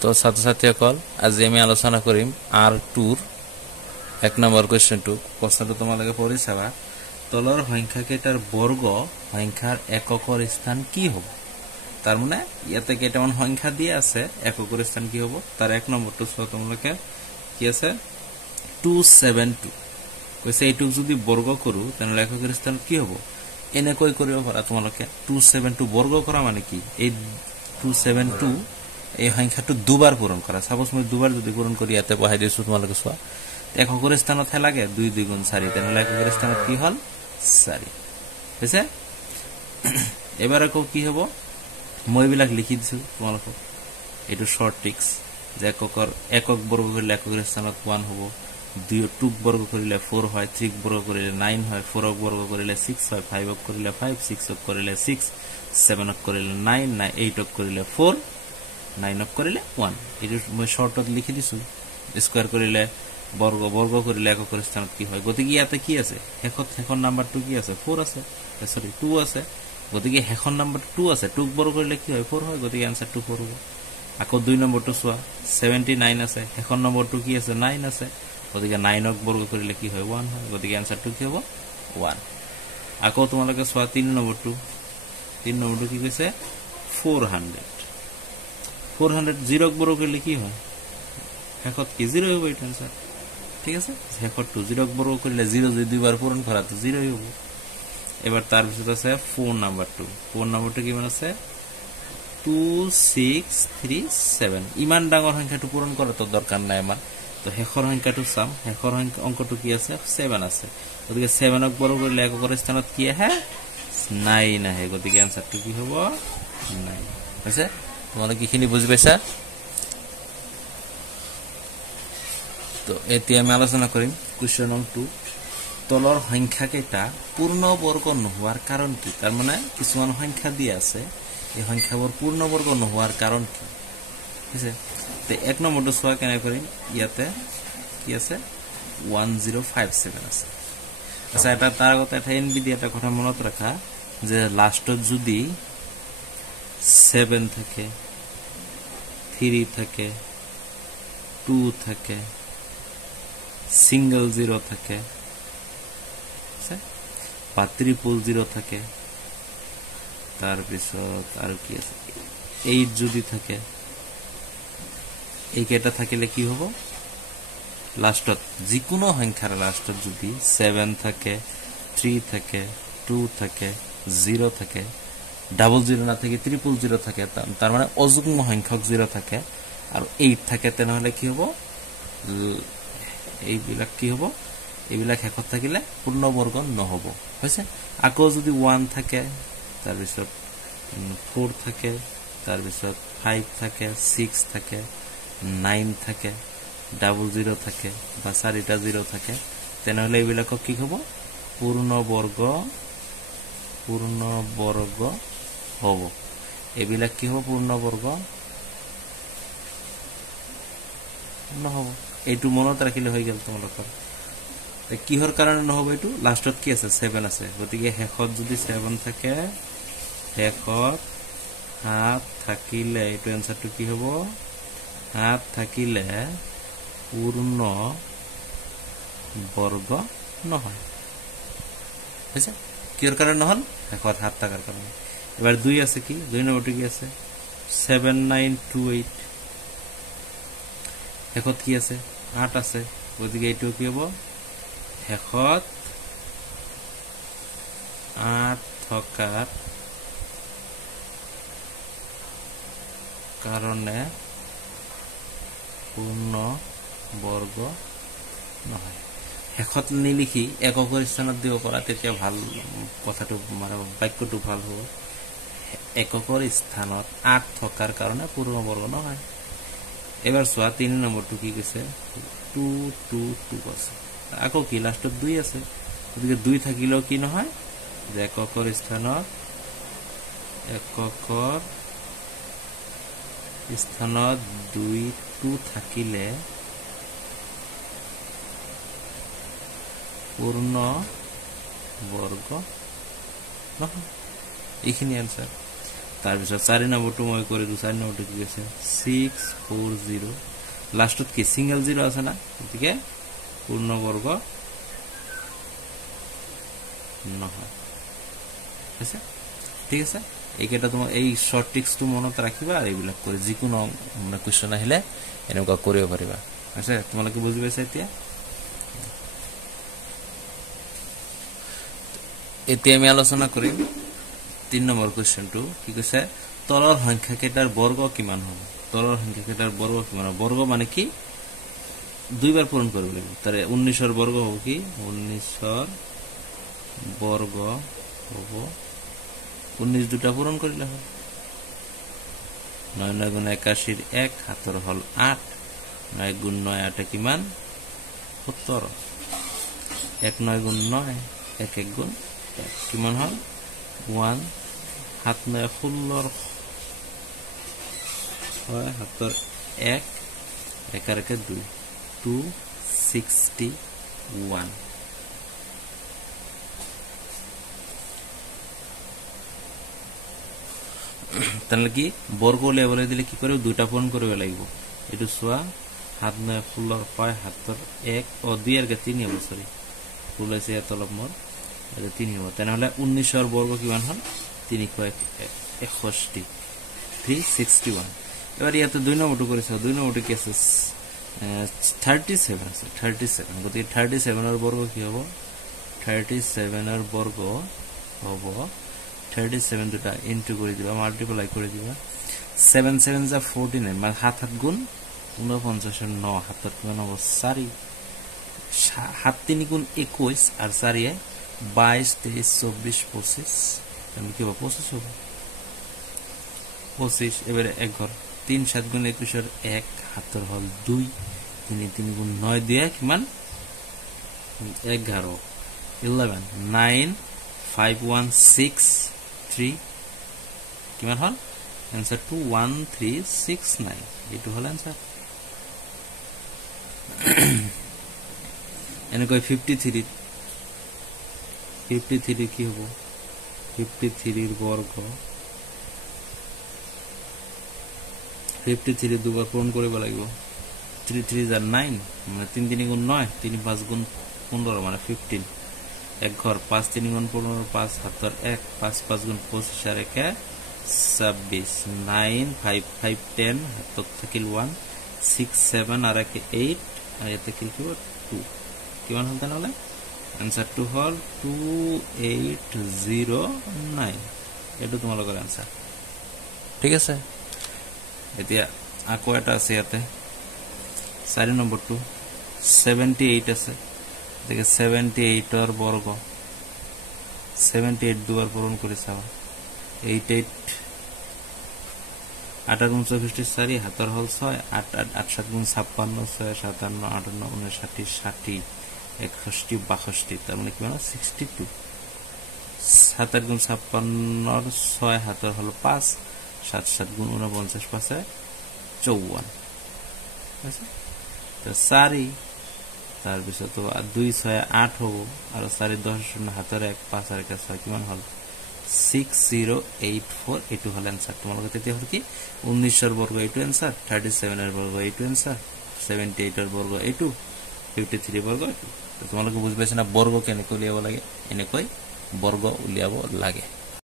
তো ছাত্ৰছাত্ৰীসকল আজি আমি আলোচনা কৰিম R2 এক নম্বৰ কোৱেশ্চনটো প্ৰশ্নটো তোমালোকে পঢ়ি চাবা তলৰ সংখ্যা কেইটাৰ বৰ্গ সংখ্যাৰ এককৰ স্থান কি হ'ব তাৰ মানে ইয়াতে কেইটামান সংখ্যা দিয়া আছে এককৰ স্থান কি হ'ব তাৰ এক নম্বৰটো চোৱা তোমালোকে কি আছে 272 কৈছে এইটো যদি বৰ্গ কৰো তেনলে এককৰ স্থান কি হ'ব এনেকৈ কৰিব পাৰা তোমালোকে 272 বৰ্গ কৰা মানে কি এই 272 এই সংখ্যাটো দুবাৰ পূৰণ কৰা সাপোজ মই দুবাৰ যদি পূৰণ কৰি ইয়াতে বহাই দিছো তোমালোকে চোৱা এককৰ স্থানত হে লাগে 2 2 গুণ 4 তেনলে এককৰ স্থানত কি হল 4 হৈছে এবাৰ আকৌ কি হ'ব মই বিলাক লিখি দিছো তোমালোকক এটো শৰ্ট ট্ৰিক্স যে একক বৰ্গ কৰিলে এককৰ স্থানত 1 হ'ব 2 বৰ্গ কৰিলে 4 হয় 3 বৰ্গ কৰিলে 9 হয় 4 বৰ্গ কৰিলে 6 হয় 5 কৰিলে 5 6 কৰিলে 6 7 কৰিলে 9 8 কৰিলে 4 9 কৰিলে 1 এটো মই শৰ্টত লিখি দিছো স্কয়াৰ কৰিলে বৰ্গ কৰিলে এককৰ স্থানত কি হয় গতিকে ইয়াতে কি আছে হেখন নাম্বাৰটো কি আছে 4 আছে সৰি 2 আছে গতিকে হেখন নাম্বাৰ 2 আছে 2 বৰ্গ কৰিলে কি হয় 4 হয় গতিকে আনসাৰটো 4 হ'ব আকৌ 2 নম্বৰটো চোৱা 79 আছে হেখন নম্বৰটো কি আছে 9 আছে গতিকে 9 বৰ্গ কৰিলে কি হয় 1 হয় গতিকে আনসাৰটো কি হ'ব 1 আকৌ তোমালোকে চোৱা 3 নম্বৰটো কি কৈছে 400 0 বৰ্গ কৰিলে কি হয় হেকত কি 0 হ'ব এটা আনসাৰ ঠিক আছে হেকত 0 বৰ্গ কৰিলে 0 যদি দুইবাৰ পূৰণ কৰা তো 0 হ'ব এবাৰ তাৰ পিছত আছে 4 নম্বৰটো কিমান আছে 2637 ইমান ডাঙৰ সংখ্যাটো পূৰণ কৰাটো দৰকাৰ নাই আমাৰ তো হেকৰ সংখ্যাটো চাম হেকৰ অংকটো কি আছে 7 আছে গতিকে 7 বৰ্গ কৰিলে এককৰ স্থানত কি আহে 9 আহে গতিকে আনসাৰটো কি হ'ব 9 আছে তোমালোকে কিখিনি বুজি পাইছা তো এতিয়া আমি আলোচনা কৰিম কোৱেশ্চন নং 2 তলৰ সংখ্যা কেইটা পূৰ্ণ বৰ্গ নোহোৱাৰ কাৰণ কি তাৰ মানে কিছুমান সংখ্যা দিয়া আছে এই সংখ্যাবোৰ পূৰ্ণ বৰ্গ নোহোৱাৰ কাৰণ কি আছে তে এক নম্বৰটো চোৱা কেনে কৰিম ইয়াতে কি আছে 1057 আছে আচ্ছা এটা তাৰ আগতে এটা এনবি এটা কথা মনত ৰাখা যে লাষ্টত যদি 7 থাকে 3 থাকে 2 থাকে সিঙ্গল 0 থাকে বা ট্রিপল 0 থাকে তার পিছত আর কি আছে 8 যদি থাকে এই কেটা থাকিলে কি হবে লাস্টত যিকোনো সংখ্যাৰ লাস্টত যদি 7 থাকে 3 থাকে 2 থাকে 0 থাকে ডাবল 0 না থাকে ট্রিপল 0 থাকে তার মানে অযুগ্ম সংখ্যক 0 থাকে আর 8 থাকে তেনেহলে কি হবে এইবিলাক কি হ'ব এইবিলাক হেকত থাকিলে পূৰ্ণ বৰ্গ নহব হৈছে আকৌ যদি 1 থাকে তাৰ পিছত 4 থাকে তাৰ পিছত 5 থাকে 6 থাকে 9 থাকে ডাবল 0 থাকে বা চাৰিটা 0 থাকে তেনেহলে এইবিলাক কি হ'ব পূৰ্ণ বৰ্গ হ'ব এইবিলাক কি হ'ব পূৰ্ণ বৰ্গ নহব এইটো মনত ৰাখিলে হৈ গেল তোমালোকৰ কিহৰ কাৰণে নহব এইটো লাষ্টত কি আছে 7 আছে গতিকে হেকত যদি 7 থাকে হেকত হাত থাকিলে এইটো আনসাৰটো কি হ'ব হাত থাকিলে পূৰ্ণ বৰ্গ নহয় হৈছে কিহৰ কাৰণে নহল হেকত হাত থাকাৰ কাৰণে এবাৰ 2 আছে কি 2 নম্বৰটো কি আছে 7928 হেকত কি আছে 8 আছে গতিকে এইটো কি হ'ব হেকত 8 থকাৰ কাৰণে পূৰ্ণ বৰ্গ নহয় হেকত নিলিখি এককৰ স্থানত দিব পৰা তেতিয়া ভাল কথাটো মানে বাক্যটো ভাল হ'ব এককৰ স্থানত 8 থকাৰ কাৰণে পূৰ্ণ বৰ্গ নহয় এবাৰ চোৱা 3 নম্বৰটো কি কৈছে 2 2 2 আছে আকৌ কি লাষ্টত 2 আছে গতিকে 2 থাকিলেও কি নহয় যে এককৰ স্থানত 2 2 থাকিলে পূৰ্ণ বৰ্গ নহয় এইখিনি এনসাৰ তাৰপিছত 4 নম্বৰটো মই কৰিলো 4 নম্বৰটো কি আছে 640 লাষ্টত কি সিঙ্গেল 0 আছে না গতিকে পূৰ্ণবৰ্গ নহয় আছে ঠিক আছে এইকেইটা তোমাৰ এই শৰ্ট ট্ৰিক্সটো মনত ৰাখিবা আৰু এইবিলাক কৰি যিকোনো মানে কোৱেশ্চন আহিলে এনেকুৱা কৰিব পাৰিবা আছে তোমালোকে বুজি পাইছা এতিয়া আমি আলোচনা কৰিম 3 নম্বৰ কোৱেশ্চনটো কি কৈছে তলৰ সংখ্যা কেইটাৰ বৰ্গ কিমান হ'ব তলৰ সংখ্যা কেইটাৰ বৰ্গ কিমান হ'ব বৰ্গ মানে কি দুইবাৰ পূৰণ কৰিব লাগিব তাৰে 19 ৰ বৰ্গ হ'ব কি 19 ৰ বৰ্গ হ'ব 19 দুটা পূৰণ কৰিলে হয় 9 9 গুণ 81 ৰ 1 হাতৰ হল 8 9 গুণ 9 8 কিমান 17 1 9 গুণ 9 1 1 গুণ কিমান হল 1 7 9 16 হয় হাতৰ 1 1 1 2 261 তাহলে কি বৰ্গ উলিয়াবলৈ দিলে কি কৰিব দুটা পূৰণ কৰিব লাগিব এটো সোয়া 7 9 16 5 হাতৰ 1 ও 2 এৰ 3 হ'ব সৰি ফুলাইছে তলব মোৰ এটা 3 হ'ব তেনেহলে 19 ৰ বৰ্গ কিমান হল 361 361 এবাৰ ইয়াতে 2 নম্বৰটো কৰিছো 2 নম্বৰটো কি আছে 37 আছে 37 গতি 37 ৰ বৰ্গ কি হ'ব 37 ৰ বৰ্গ হ'ব 37 দুটা ইনটু কৰি দিবা মাল্টিপ্লাই কৰি দিবা 7 7 যা 49 মানে 7 7 গুণ 49 9 হাতত কিমান হ'ব 4 7 3 গুণ 21 আর 4 এ 22 23 24 25 তাহলে কি হবে 25 হবে 25 এবারে এক ঘর 3 7 গুণ 21 এর 1 হাতর হল 2 3 3 গুণ 9 দিয়ে কিমান 11 11 9 5163 কিমান হল आंसर 21369 এটো হল आंसर এনে কই 53 কি হ'ব 53 এর বর্গ 53 দুবার পূরণ কৰিব লাগিব 3 3 are 9 মানে 3 3 গুণ 9 3 5 গুণ 15 মানে 15 এক ঘর 5 3 গুণ 15 5 হাতর 1 5 5 গুণ 25 আর 1 26 9 5 5 10 হাতত থাকিল 1 6 7 আর 1 8 আর এতে কি হল 2 কিমান হল তাহলে आंसर टू हल 2809 এটো তোমালোকৰ आंसर ঠিক আছে এতিয়া আকো এটা আছে ইয়াতে 4 নম্বৰটো 78 আছে দেখে 78 এর বর্গ 78 দুবার পূরণ করে চাও 88 8 গুণ 24 4 হাতর হল 6 8 8 7 গুণ 56 6 57 58 59 60 61 62 তার মানে কি মানে 62 7 গুণ 56 6 হাতর হল 5 7 7 গুণ 49 পাশে 54 আছে তো 4 তার পিছত 2 6 8 হবো আর 4 10 হাতর 1 5 আর 1 6 কিমান হল 6084 এটো হল आंसर তোমালোকে তেতে হল কি 19 এর বর্গ এটো आंसर 37 এর বর্গ এটো आंसर 78 এর বর্গ এটো 53 বর্গ এটো তোমালোকে বুঝ পাইছ না বর্গ কেনে উলিয়াব লাগে এনেকৈ বর্গ উলিয়াব লাগে